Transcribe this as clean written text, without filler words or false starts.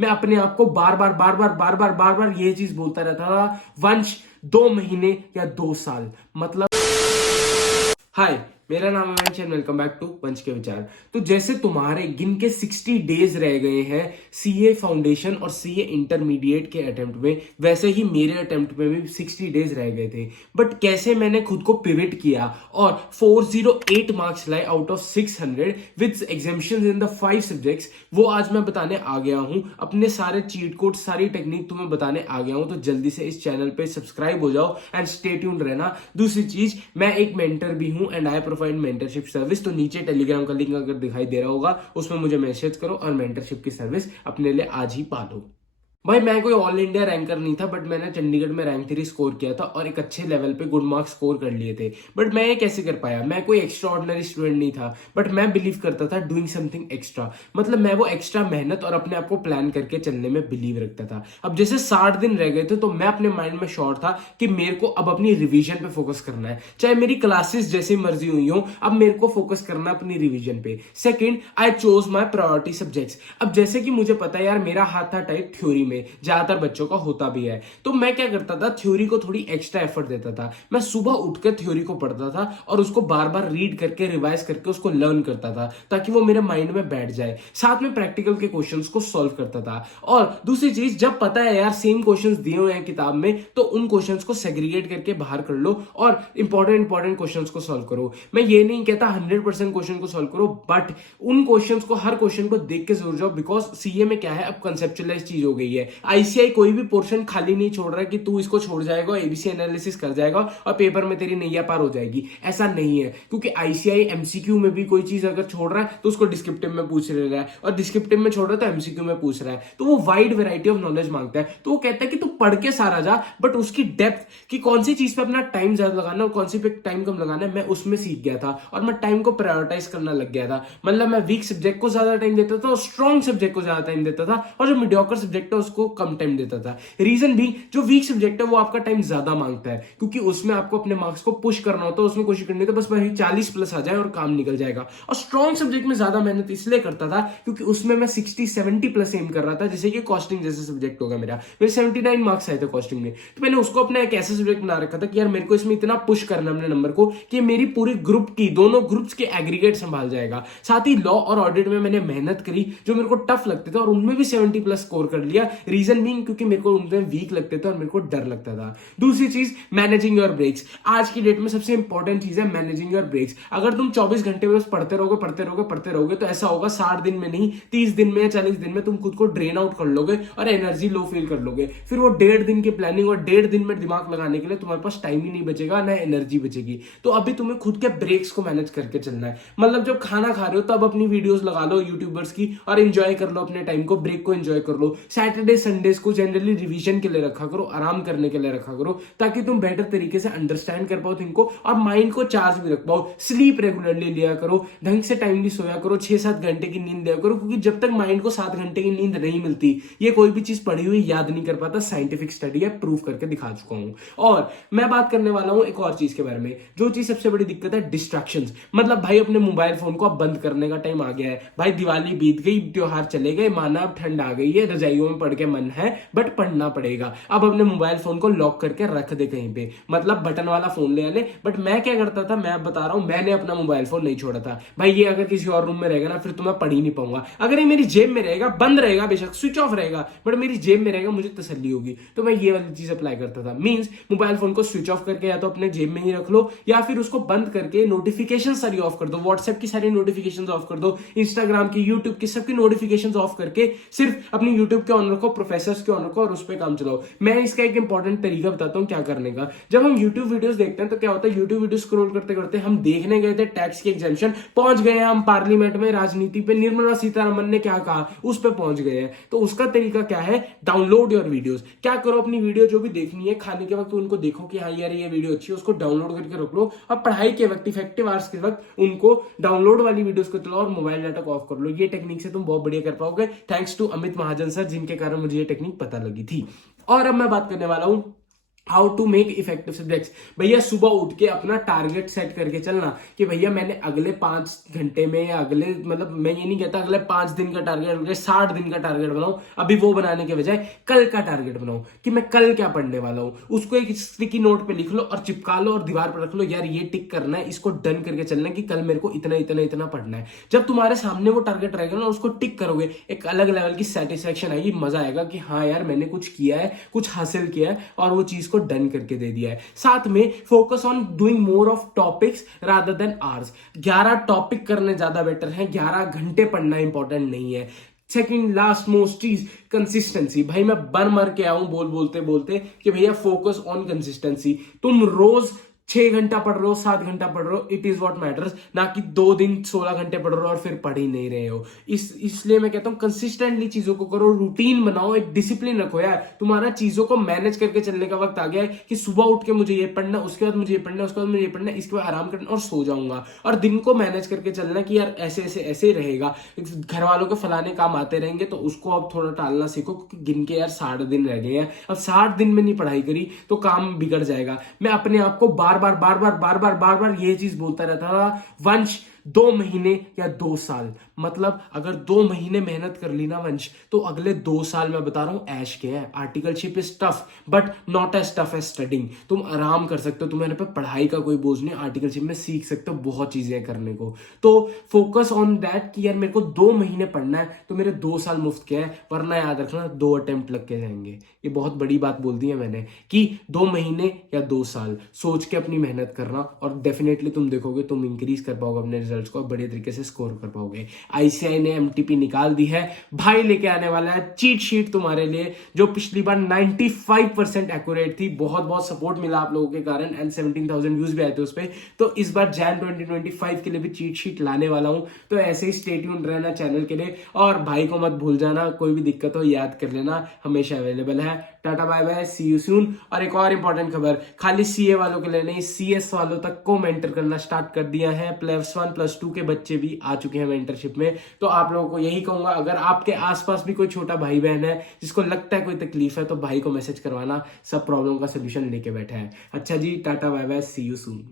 मैं अपने आप को बार बार ये चीज बोलता रहता था, वंश 2 महीने या 2 साल मतलब। हाय, मेरा नाम है वंश एंड वेलकम बैक टू वंश के विचार। तो जैसे तुम्हारे गिन के 60 डेज रह गए हैं सीए फाउंडेशन और सीए इंटरमीडिएट के अटेम्प्ट में, वैसे ही मेरे अटेम्प्ट में भी 60 डेज रह गए थे। बट कैसे मैंने खुद को पिवट किया और 408 मार्क्स लाए out of 600 with एग्जामिशंस in the 5 subjects, वो आज मैं बताने आ गया हूं। अपने सारे चीट कोड, सारी टेक्निक तुम्हें बताने आ गया हूं। तो जल्दी से इस चैनल पे सब्सक्राइब हो जाओ एंड स्टे ट्यून्ड रहना। दूसरी चीज, मैं एक मेंटर भी हूं and I provide mentorship service. तो नीचे टेलीग्राम का लिंक अगर दिखाई दे रहा होगा, उसमें मुझे मैसेज करो और मेंटरशिप की सर्विस अपने लिए आज ही पालो। भाई, मैं कोई ऑल इंडिया रैंकर नहीं था, बट मैंने चंडीगढ़ में रैंक 3 स्कोर किया था और एक अच्छे लेवल पे गुड मार्क्स स्कोर कर लिए थे। बट मैं ये कैसे कर पाया? मैं कोई एक्स्ट्रा ऑर्डिनरी स्टूडेंट नहीं था, बट मैं बिलीव करता था डूइंग समथिंग एक्स्ट्रा। मतलब मैं वो एक्स्ट्रा मेहनत और अपने आप को प्लान करके चलने में बिलीव रखता था। अब जैसे 60 दिन रह गए थे, तो मैं अपने माइंड में श्योर था कि मेरे को अब अपनी रिवीजन पे फोकस करना है। चाहे मेरी क्लासेस जैसी मर्जी हुई हो, अब मेरे को फोकस करना है अपनी रिवीजन पे। Second, I chose my priority subjects. अब जैसे कि मुझे पता है यार, मेरा हाथ था टाइट थ्योरी में, ज्यादातर बच्चों का होता भी है। तो मैं क्या करता था, थ्योरी को थोड़ी एक्स्ट्रा एफर्ट देता था। मैं सुबह उठकर थ्योरी को पढ़ता था और उसको बार बार रीड करके, रिवाइज करके उसको लर्न करता था, ताकि वो मेरे माइंड में बैठ जाए। साथ में प्रैक्टिकल के क्वेश्चंस को सॉल्व करता था। और दूसरी चीज, जब पता है यार सेम क्वेश्चंस दिए हुए हैं किताब में, तो उन क्वेश्चंस को सेग्रीगेट करके बाहर कर लो और इंपॉर्टेंट क्वेश्चंस को सॉल्व करो। मैं ये नहीं कहता 100% क्वेश्चन को सॉल्व करो, बट उन क्वेश्चंस को, हर क्वेश्चन को देख के जरूर जाओ। बिकॉज सीए में क्या है, अब कंसेप्चुअलाइज चीज हो गई है। आईसीआई कोई भी पोर्शन खाली नहीं छोड़ रहा है कि तू इसको छोड़ जाएगा, एबीसी एनालिसिस कर जाएगा और पेपर में तेरी नैया पार हो जाएगी। ऐसा नहीं है, क्योंकि आईसीआई एमसीक्यू में भी कोई चीज अगर छोड़ रहा है तो उसको डिस्क्रिप्टिव में पूछ रहा है, और डिस्क्रिप्टिव में छोड़ रहा है तो एमसीक्यू में पूछ रहा है। तो वो वाइड वैरायटी ऑफ नॉलेज मांगता है। तो वो कहता है कि तू पढ़ के सारा जा, बट उसकी डेप्थ कि कौन सी चीज पे अपना टाइम ज्यादा लगाना और कौन सी पे टाइम कम लगाना है, मैं उसमें सीख गया था और मैं टाइम को प्रायोरिटाइज करना लग गया था। मतलब मैं वीक सब्जेक्ट को ज्यादा टाइम देता था और स्ट्रॉन्ग सब्जेक्ट को ज्यादा टाइम देता था, और जो मीडियोकर सब्जेक्ट है उसको कम टाइम देता था। रीजन भी, जो वीक सब्जेक्ट है वो आपका टाइम ज्यादा मांगता है, क्योंकि उसमें आपको अपने मार्क्स को पुश करना होता है। उसमें कोशिश करनी है तो बस वही 40 प्लस आ जाए और काम निकल जाएगा। और स्ट्रॉन्ग सब्जेक्ट में ज्यादा मेहनत इसलिए करता था क्योंकि उसमें मैं 60-70 प्लस एम कर रहा था। जैसे कि कॉस्टिंग जैसे सब्जेक्ट होगा मेरा, मेरे 79 मार्क्स आए थे कॉस्टिंग में, तो मैंने उसको अपना एक ऐसा सब्जेक्ट बना रखा था कि यार मेरे को इसमें इतना पुश करना है अपने नंबर को कि मेरी पूरी ग्रुप की, दोनों ग्रुप्स के एग्रीगेट संभाल जाएगा। साथ ही लॉ और ऑडिट में मैंने मेहनत करी, जो मेरे को टफ लगते थे, और उनमें भी 70 प्लस स्कोर कर लिया। रीजन बीइंग क्योंकि मेरे को उनमें वीक लगते थे और मेरे को डर लगता था। दूसरी चीज, मैनेजिंग योर ब्रेक्स। आज की डेट में सबसे इंपॉर्टेंट चीज है मैनेजिंग योर ब्रेक्स। अगर तुम 24 घंटे बस पढ़ते रहोगे तो ऐसा होगा 60 दिन में नहीं, 30 दिन में या 40 दिन में तुम खुद को ड्रेन आउट कर लोगे और एनर्जी लो फील कर लोगे। फिर वो 1.5 दिन की प्लानिंग और 1.5 दिन में दिमाग लगाने के लिए तुम्हारे पास टाइम ही नहीं बचेगा, ना एनर्जी बचेगी। तो अभी तुम्हें खुद के ब्रेक्स को मैनेज करके चलना है। मतलब जब खाना खा रहे हो तब अपनी वीडियोस लगा लो यूट्यूबर्स की और एंजॉय कर लो अपने टाइम को, ब्रेक को एंजॉय कर लो। सैटरडे संडेज को जनरली रिवीजन के लिए रखा करो, आराम करने के लिए रखा करो, ताकि तुम बेटर तरीके से अंडरस्टैंड कर पाओ थिंक को, और माइंड को चार्ज भी रख पाओ। स्लीप रेगुलरली लिया करो, ढंग से टाइमली सोया करो, 6-7 घंटे की नींद लिया करो, क्योंकि जब तक माइंड को 7 घंटे की नींद नहीं मिलती, ये कोई भी चीज पढ़ी हुई याद नहीं कर पाता। साइंटिफिक स्टडी है, प्रूव करके दिखा चुका हूं। और मैं बात करने वाला हूं एक और चीज के बारे में, जो चीज सबसे बड़ी दिक्कत है, डिस्ट्रैक्शंस। मतलब भाई, अपने मोबाइल फोन को अब बंद करने का टाइम आ गया है। भाई, दिवाली बीत गई, त्योहार चले गए, माना अब ठंड आ गई है, रजाइयों में पढ़ के मन है, बट पढ़ना पड़ेगा। अब अपने मोबाइल फोन को लॉक करके रख दे कहीं पे, मतलब बटन वाला फोन ले ले। बट मैं क्या करता था, मैं बता रहा हूं, मैंने अपना मोबाइल फोन नहीं छोड़ा था। भाई, ये अगर किसी और रूम में रहेगा ना, फिर तो मैं पढ़ ही नहीं पाऊंगा। अगर ये मेरी जेब में रहेगा, बंद रहेगा, बेशक स्विच ऑफ रहेगा, बट मेरी जेब में रहेगा, मुझे तसल्ली होगी। तो मैं ये वाली चीज अप्लाई करता था। मींस मोबाइल फोन को स्विच ऑफ करके या तो अपने जेब में ही रख लो, या फिर उसको बंद करके नोटिफिकेशन सारी ऑफ कर दो, व्हाट्सएप की सारी नोटिफिकेशन ऑफ कर दो, इंस्टाग्राम की, यूट्यूब की, सबकी नोटिफिकेशन ऑफ करके सिर्फ अपनी यूट्यूब के ऑन रखो, प्रोफेसर्स के ऑन रखो और उस पर काम चलाओ। मैं इसका एक इंपॉर्टेंट तरीका बताता हूँ क्या करने का। जब हम यूट्यूब वीडियोस देखते हैं तो क्या होता है, यूट्यूब वीडियो स्क्रॉल करते करते हम देखने गए थे टैक्स की एग्जामिशन, पहुंच गए हम पार्लियामेंट में, राजनीति पे, निर्मला सीतारमन ने क्या कहा उस पे पहुंच गए हैं। तो उसका तरीका क्या है, डाउनलोड योर वीडियोस। क्या करो, अपनी वीडियो जो भी देखनी है खाने के वक्त उनको देखो कि हाँ यार ये वीडियो अच्छी है, उसको डाउनलोड करके रख लो, और पढ़ाई के वक्त, इफेक्टिव आवर्स के वक्त उनको डाउनलोड वाली वीडियोस को चलाओ और मोबाइल डाटा को ऑफ कर लो। ये टेक्निक से तुम बहुत बढ़िया कर पाओगे, thanks to Amit Mahajan sir, जिनके कारण मुझे ये टेक्निक पता लगी थी। और अब मैं बात करने वाला हूं how to make effective subjects. भैया सुबह उठ के अपना टारगेट सेट करके चलना कि भैया मैंने अगले 5 घंटे में या अगले मतलब मैं ये नहीं कहता अगले 5 दिन का टारगेट, अगले 60 दिन का टारगेट बनाऊं। अभी वो बनाने के बजाय कल का टारगेट बनाऊं कि मैं कल क्या पढ़ने वाला हूं। उसको एक स्टिकी नोट पे लिख लो और चिपका लो और दीवार पर रख लो, यार ये टिक करना है, इसको डन करके चलना है कि कल मेरे को इतना इतना इतना पढ़ना है। जब तुम्हारे सामने वो टारगेट रहेगा ना, उसको टिक करोगे, एक अलग लेवल की सेटिस्फेक्शन आएगी, मजा आएगा कि हाँ यार मैंने कुछ किया है, कुछ हासिल किया है और वो चीज को डन करके दे दिया है। साथ में focus on doing more of topics rather than hours. 11 topic करने ज्यादा बेटर है, 11 घंटे पढ़ना इंपॉर्टेंट नहीं है। सेकंड लास्ट मोस्ट चीज कंसिस्टेंसी। भाई मैं बन मर के आऊं बोलते बोलते कि भैया फोकस ऑन कंसिस्टेंसी। तुम रोज 6 घंटा पढ़ रहे हो, 7 घंटा पढ़ रहे हो, इट इज व्हाट मैटर्स, ना कि 2 दिन 16 घंटे पढ़ रहे हो और फिर पढ़ ही नहीं रहे हो। इसलिए मैं कहता हूं कंसिस्टेंटली चीजों को करो, रूटीन बनाओ, एक डिसिप्लिन रखो। यार तुम्हारा चीजों को मैनेज करके चलने का वक्त आ गया है कि सुबह उठ के मुझे ये पढ़ना, उसके बाद मुझे ये पढ़ना, उसके बाद मुझे ये पढ़ना, इसके बाद आराम करना और सो जाऊंगा। और दिन को मैनेज करके चलना कि यार ऐसे ऐसे ऐसे रहेगा, घर वालों के फलाने काम आते रहेंगे तो उसको अब थोड़ा टालना सीखो, क्योंकि गिन के यार 60 दिन रह गए हैं। अब 60 दिन में नहीं पढ़ाई करी तो काम बिगड़ जाएगा। मैं अपने आप को बार बार ये चीज बोलता रहता था, वंश 2 महीने या 2 साल, मतलब अगर 2 महीने मेहनत कर ली ना वंश, तो अगले 2 साल मैं बता रहा हूं ऐश के है। Articleship is tough but not as tough as studying. तुम आराम कर सकते हो, तुम्हारे पे पढ़ाई का कोई बोझ नहीं, आर्टिकलशिप में सीख सकते हो बहुत चीजें करने को। तो फोकस ऑन दैट कि यार मेरे को 2 महीने पढ़ना है तो मेरे 2 साल मुफ्त के हैं, वरना याद रखना 2 अटेम्प्ट लग के जाएंगे। ये बहुत बड़ी बात बोल दी है मैंने कि 2 महीने या 2 साल सोच के अपनी मेहनत करना, और डेफिनेटली तुम देखोगे तुम इंक्रीज कर पाओगे अपने रिजल्ट्स को, बढ़िया तरीके से स्कोर कर पाओगे। आईसीआई ने एमटीपी निकाल दी है, भाई लेके आने वाला है चीट शीट तुम्हारे लिए, जो पिछली बार 95% एक्यूरेट थी। बहुत बहुत सपोर्ट मिला आप लोगों के कारण एंड 17,000 व्यूज भी आए थे उस पर। तो इस बार जैन 2025 के लिए भी चीट शीट लाने वाला हूं, तो ऐसे ही स्टे ट्यून्ड रहना चैनल के लिए। और भाई को मत भूल जाना, कोई भी दिक्कत हो याद कर लेना, हमेशा अवेलेबल है। Tata bye bye, see you soon. और एक और इंपॉर्टेंट खबर, खाली सीए वालों के लिए नहीं, सीएस वालों तक को मेंटर करना स्टार्ट कर दिया है। +1 +2 के बच्चे भी आ चुके हैं मेंटरशिप में। तो आप लोगों को यही कहूंगा, अगर आपके आसपास भी कोई छोटा भाई बहन है जिसको लगता है कोई तकलीफ है, तो भाई को मैसेज करवाना, सब प्रॉब्लम का सोल्यूशन लेके बैठा है। अच्छा जी, tata bye bye, see you soon.